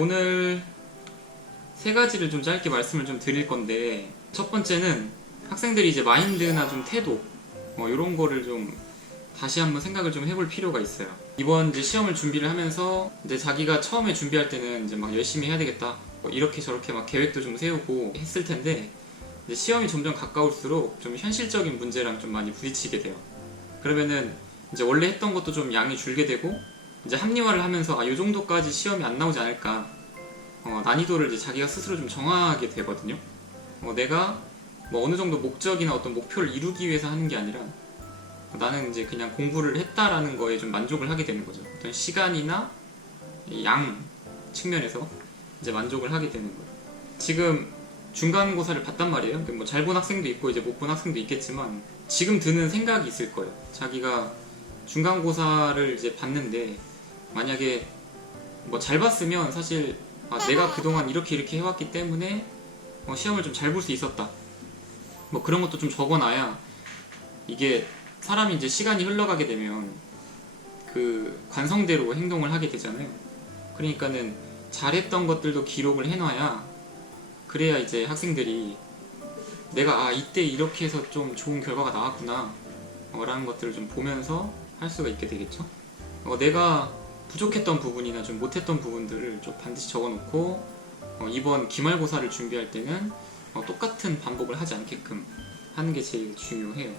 오늘 세 가지를 좀 짧게 말씀을 좀 드릴 건데, 첫 번째는 학생들이 이제 마인드나 좀 태도 이런 거를 좀 다시 한번 생각을 좀 해볼 필요가 있어요. 이번 이제 시험을 준비를 하면서 이제 자기가 처음에 준비할 때는 이제 막 열심히 해야 되겠다 이렇게 저렇게 막 계획도 좀 세우고 했을 텐데, 이제 시험이 점점 가까울수록 좀 현실적인 문제랑 좀 많이 부딪히게 돼요. 그러면은 이제 원래 했던 것도 좀 양이 줄게 되고, 이제 합리화를 하면서 이 정도까지 시험이 안 나오지 않을까, 난이도를 이제 자기가 스스로 좀 정하게 되거든요. 내가 뭐 어느 정도 목적이나 어떤 목표를 이루기 위해서 하는 게 아니라, 나는 이제 그냥 공부를 했다라는 거에 좀 만족을 하게 되는 거죠. 어떤 시간이나 양 측면에서 이제 만족을 하게 되는 거예요. 지금 중간고사를 봤단 말이에요. 뭐 잘 본 학생도 있고 이제 못 본 학생도 있겠지만, 지금 드는 생각이 있을 거예요. 자기가 중간고사를 이제 봤는데, 만약에 뭐 잘 봤으면 사실 내가 그동안 이렇게 해왔기 때문에 시험을 좀 잘 볼 수 있었다, 뭐 그런 것도 좀 적어놔야, 이게 사람이 이제 시간이 흘러가게 되면 그 관성대로 행동을 하게 되잖아요. 그러니까는 잘했던 것들도 기록을 해놔야, 그래야 이제 학생들이 내가 이때 이렇게 해서 좀 좋은 결과가 나왔구나 라는 것들을 좀 보면서 할 수가 있게 되겠죠. 내가 부족했던 부분이나 좀 못했던 부분들을 좀 반드시 적어놓고, 이번 기말고사를 준비할 때는 똑같은 반복을 하지 않게끔 하는 게 제일 중요해요.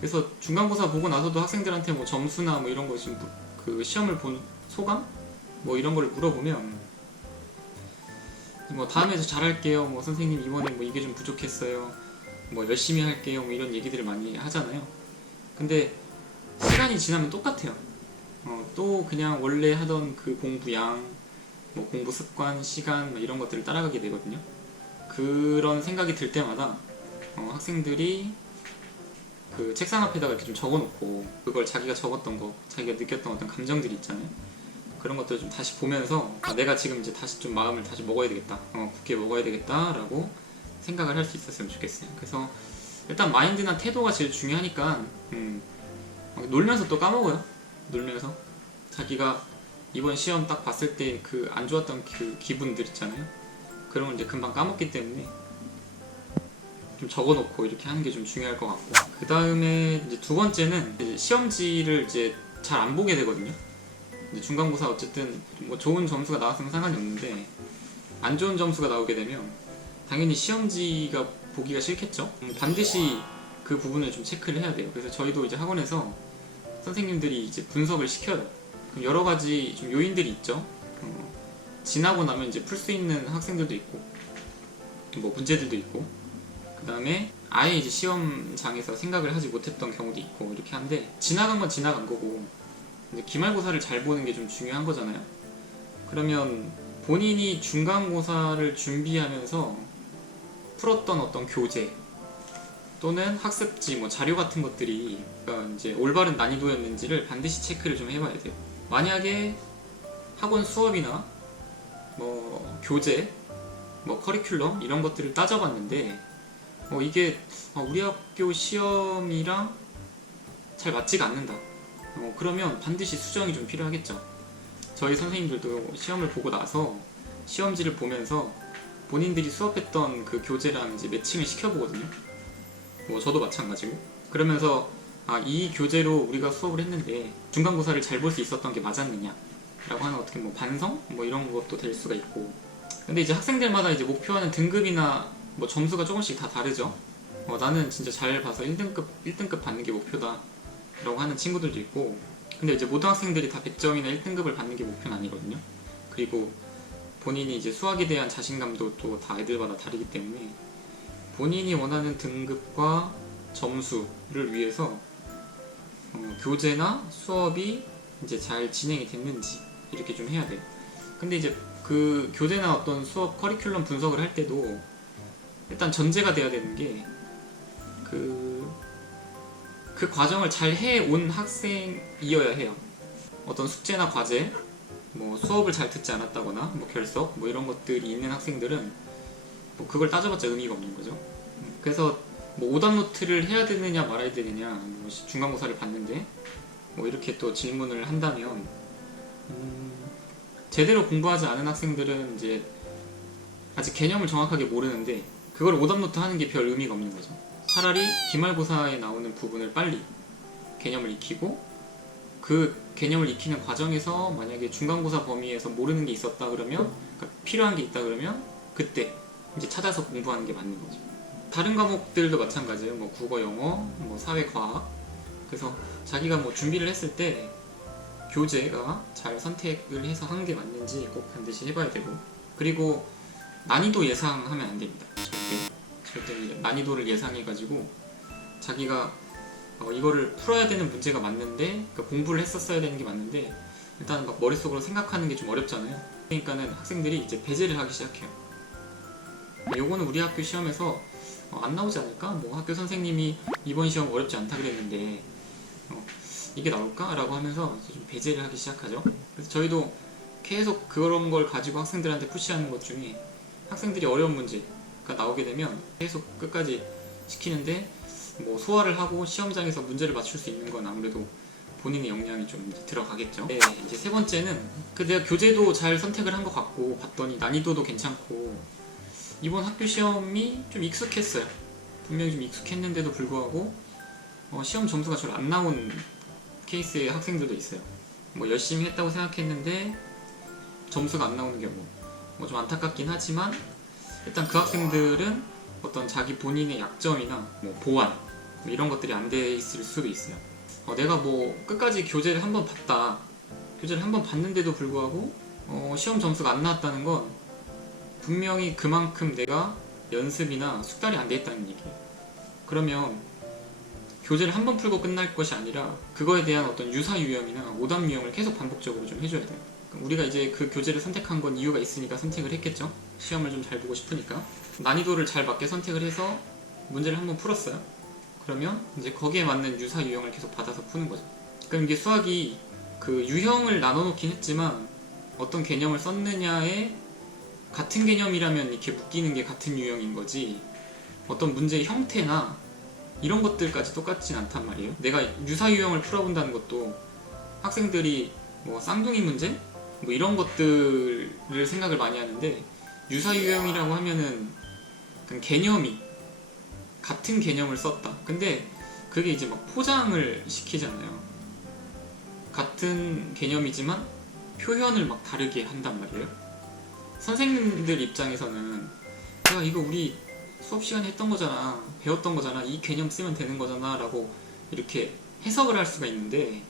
그래서 중간고사 보고 나서도 학생들한테 뭐 점수나 뭐 이런 거 지금 그 시험을 본 소감 뭐 이런 걸 물어보면, 뭐 다음에 더 잘할게요, 뭐 선생님 이번에 뭐 이게 좀 부족했어요, 뭐 열심히 할게요, 뭐 이런 얘기들을 많이 하잖아요. 근데 시간이 지나면 똑같아요. 또 그냥 원래 하던 그 공부량, 뭐 공부 습관, 시간 뭐 이런 것들을 따라가게 되거든요. 그런 생각이 들 때마다 학생들이 그 책상 앞에다가 이렇게 좀 적어놓고, 그걸 자기가 적었던 거, 자기가 느꼈던 어떤 감정들이 있잖아요. 그런 것들을 좀 다시 보면서 내가 지금 이제 다시 좀 마음을 다시 먹어야 되겠다, 굳게 먹어야 되겠다라고 생각을 할 수 있었으면 좋겠어요. 그래서 일단 마인드나 태도가 제일 중요하니까, 놀면서 또 까먹어요. 놀면서 자기가 이번 시험 딱 봤을 때 그 안 좋았던 그 기분들 있잖아요. 그런 걸 이제 금방 까먹기 때문에 좀 적어놓고 이렇게 하는 게 좀 중요할 것 같고, 그 다음에 이제 두 번째는 이제 시험지를 이제 잘 안 보게 되거든요. 이제 중간고사 어쨌든 뭐 좋은 점수가 나왔으면 상관이 없는데, 안 좋은 점수가 나오게 되면 당연히 시험지가 보기가 싫겠죠. 반드시 그 부분을 좀 체크를 해야 돼요. 그래서 저희도 이제 학원에서 선생님들이 이제 분석을 시켜요. 여러 가지 좀 요인들이 있죠. 지나고 나면 이제 풀 수 있는 학생들도 있고, 뭐 문제들도 있고, 그 다음에 아예 이제 시험장에서 생각을 하지 못했던 경우도 있고, 이렇게 한데, 지나간 건 지나간 거고, 이제 기말고사를 잘 보는 게 좀 중요한 거잖아요. 그러면 본인이 중간고사를 준비하면서 풀었던 어떤 교재 또는 학습지, 뭐 자료 같은 것들이 이제 올바른 난이도였는지를 반드시 체크를 좀 해봐야 돼요. 만약에 학원 수업이나 뭐 교재, 뭐 커리큘럼 이런 것들을 따져봤는데, 이게 우리 학교 시험이랑 잘 맞지가 않는다, 그러면 반드시 수정이 좀 필요하겠죠. 저희 선생님들도 시험을 보고 나서 시험지를 보면서 본인들이 수업했던 그 교재랑 이제 매칭을 시켜보거든요. 뭐 저도 마찬가지고. 그러면서 이 교재로 우리가 수업을 했는데 중간고사를 잘 볼 수 있었던 게 맞았느냐 라고 하는 어떻게 뭐 반성? 뭐 이런 것도 될 수가 있고. 근데 이제 학생들마다 이제 목표하는 등급이나 뭐 점수가 조금씩 다 다르죠. 나는 진짜 잘 봐서 1등급 받는 게 목표다 라고 하는 친구들도 있고, 근데 이제 모든 학생들이 다 100점이나 1등급을 받는 게 목표는 아니거든요. 그리고 본인이 이제 수학에 대한 자신감도 또 다 애들마다 다르기 때문에, 본인이 원하는 등급과 점수를 위해서 교재나 수업이 이제 잘 진행이 됐는지 이렇게 좀 해야 돼요. 근데 이제 그 교재나 어떤 수업 커리큘럼 분석을 할 때도 일단 전제가 돼야 되는 게, 그 과정을 잘 해온 학생이어야 해요. 어떤 숙제나 과제, 뭐 수업을 잘 듣지 않았다거나 뭐 결석 뭐 이런 것들이 있는 학생들은 뭐 그걸 따져봤자 의미가 없는 거죠. 그래서 뭐 오답 노트를 해야 되느냐 말아야 되느냐, 뭐 중간고사를 봤는데 뭐 이렇게 또 질문을 한다면, 제대로 공부하지 않은 학생들은 이제 아직 개념을 정확하게 모르는데 그걸 오답노트 하는 게 별 의미가 없는 거죠. 차라리 기말고사에 나오는 부분을 빨리 개념을 익히고 그 개념을 익히는 과정에서 만약에 중간고사 범위에서 모르는 게 있었다 그러면 그러니까 필요한 게 있다 그러면 그때 이제 찾아서 공부하는 게 맞는 거죠. 다른 과목들도 마찬가지예요. 뭐 국어, 영어, 뭐 사회, 과학. 그래서 자기가 뭐 준비를 했을 때 교재가 잘 선택을 해서 하는 게 맞는지 꼭 반드시 해봐야 되고, 그리고 난이도 예상하면 안 됩니다. 절대 난이도를 예상해가지고 자기가 이거를 풀어야 되는 문제가 맞는데 그러니까 공부를 했었어야 되는 게 맞는데 일단 막 머릿속으로 생각하는 게 좀 어렵잖아요. 그러니까는 학생들이 이제 배제를 하기 시작해요. 요거는 우리 학교 시험에서 안 나오지 않을까? 뭐 학교 선생님이 이번 시험 어렵지 않다 그랬는데 이게 나올까? 라고 하면서 좀 배제를 하기 시작하죠. 그래서 저희도 계속 그런 걸 가지고 학생들한테 푸시하는 것 중에 학생들이 어려운 문제가 나오게 되면 계속 끝까지 시키는데 뭐 소화를 하고 시험장에서 문제를 맞출 수 있는 건 아무래도 본인의 역량이 좀 들어가겠죠. 네, 이제 세 번째는 내가 교재도 잘 선택을 한 것 같고 봤더니 난이도도 괜찮고 이번 학교 시험이 좀 익숙했어요. 분명히 좀 익숙했는데도 불구하고 시험 점수가 잘 안 나온 케이스의 학생들도 있어요. 뭐 열심히 했다고 생각했는데 점수가 안 나오는 경우 뭐 좀 안타깝긴 하지만 일단 그 학생들은 어떤 자기 본인의 약점이나 뭐 보완 뭐 이런 것들이 안 돼 있을 수도 있어요. 내가 뭐 끝까지 교재를 한번 봤다, 교재를 한번 봤는데도 불구하고 시험 점수가 안 나왔다는 건 분명히 그만큼 내가 연습이나 숙달이 안 돼 있다는 얘기예요. 그러면 교재를 한 번 풀고 끝날 것이 아니라 그거에 대한 어떤 유사 유형이나 오답 유형을 계속 반복적으로 좀 해줘야 돼요. 우리가 이제 그 교재를 선택한 건 이유가 있으니까 선택을 했겠죠. 시험을 좀 잘 보고 싶으니까. 난이도를 잘 맞게 선택을 해서 문제를 한번 풀었어요. 그러면 이제 거기에 맞는 유사 유형을 계속 받아서 푸는 거죠. 그럼 이게 수학이 그 유형을 나눠놓긴 했지만 어떤 개념을 썼느냐에 같은 개념이라면 이렇게 묶이는 게 같은 유형인 거지 어떤 문제의 형태나 이런 것들까지 똑같진 않단 말이에요. 내가 유사 유형을 풀어본다는 것도 학생들이 뭐 쌍둥이 문제? 뭐 이런 것들을 생각을 많이 하는데 유사 유형이라고 하면은 그냥 개념이 같은 개념을 썼다. 근데 그게 이제 막 포장을 시키잖아요. 같은 개념이지만 표현을 막 다르게 한단 말이에요. 선생님들 입장에서는 야 이거 우리 수업 시간에 했던 거잖아, 배웠던 거잖아, 이 개념 쓰면 되는 거잖아 라고 이렇게 해석을 할 수가 있는데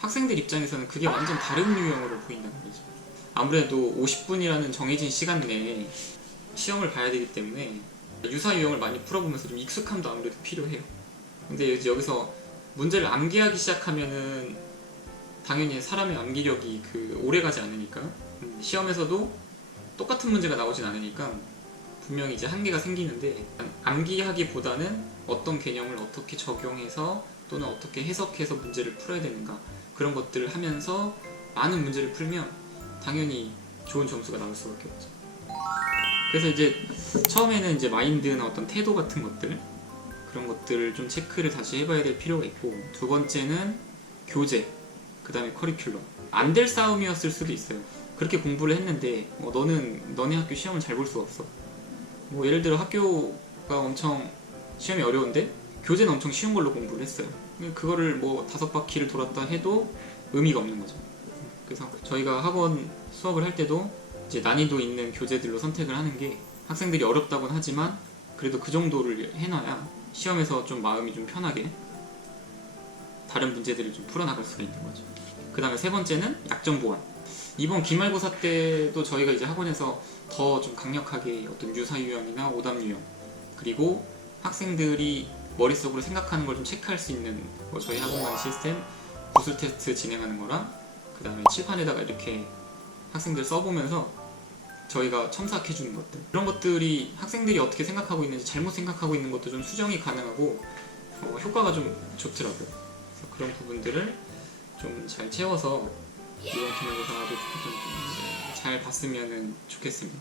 학생들 입장에서는 그게 완전 다른 유형으로 보인다는 거죠. 아무래도 50분이라는 정해진 시간 내에 시험을 봐야 되기 때문에 유사 유형을 많이 풀어보면서 좀 익숙함도 아무래도 필요해요. 근데 이제 여기서 문제를 암기하기 시작하면은 당연히 사람의 암기력이 오래가지 않으니까 시험에서도 똑같은 문제가 나오진 않으니까 분명히 이제 한계가 생기는데 암기하기보다는 어떤 개념을 어떻게 적용해서 또는 어떻게 해석해서 문제를 풀어야 되는가 그런 것들을 하면서 많은 문제를 풀면 당연히 좋은 점수가 나올 수밖에 없죠. 그래서 이제 처음에는 이제 마인드나 어떤 태도 같은 것들 그런 것들을 좀 체크를 다시 해봐야 될 필요가 있고, 두 번째는 교재, 그 다음에 커리큘럼. 안 될 싸움이었을 수도 있어요. 그렇게 공부를 했는데 너는 너네 학교 시험을 잘 볼 수가 없어. 뭐 예를 들어 학교가 엄청 시험이 어려운데 교재는 엄청 쉬운 걸로 공부를 했어요. 그거를 뭐 5바퀴를 돌았다 해도 의미가 없는 거죠. 그래서 저희가 학원 수업을 할 때도 이제 난이도 있는 교재들로 선택을 하는 게 학생들이 어렵다고는 하지만 그래도 그 정도를 해놔야 시험에서 좀 마음이 좀 편하게 다른 문제들을 좀 풀어나갈 수가 있는 거죠. 그 다음에 세 번째는 약점 보완. 이번 기말고사 때도 저희가 이제 학원에서 더 좀 강력하게 어떤 유사 유형이나 오답 유형 그리고 학생들이 머릿속으로 생각하는 걸 좀 체크할 수 있는 저희 학원관 시스템 구술 테스트 진행하는 거랑 그 다음에 칠판에다가 이렇게 학생들 써보면서 저희가 첨삭해주는 것들, 그런 것들이 학생들이 어떻게 생각하고 있는지 잘못 생각하고 있는 것도 좀 수정이 가능하고 효과가 좀 좋더라고요. 그래서 그런 부분들을 좀 잘 채워서 이번 기말고사도 좀 잘 봤으면 좋겠습니다.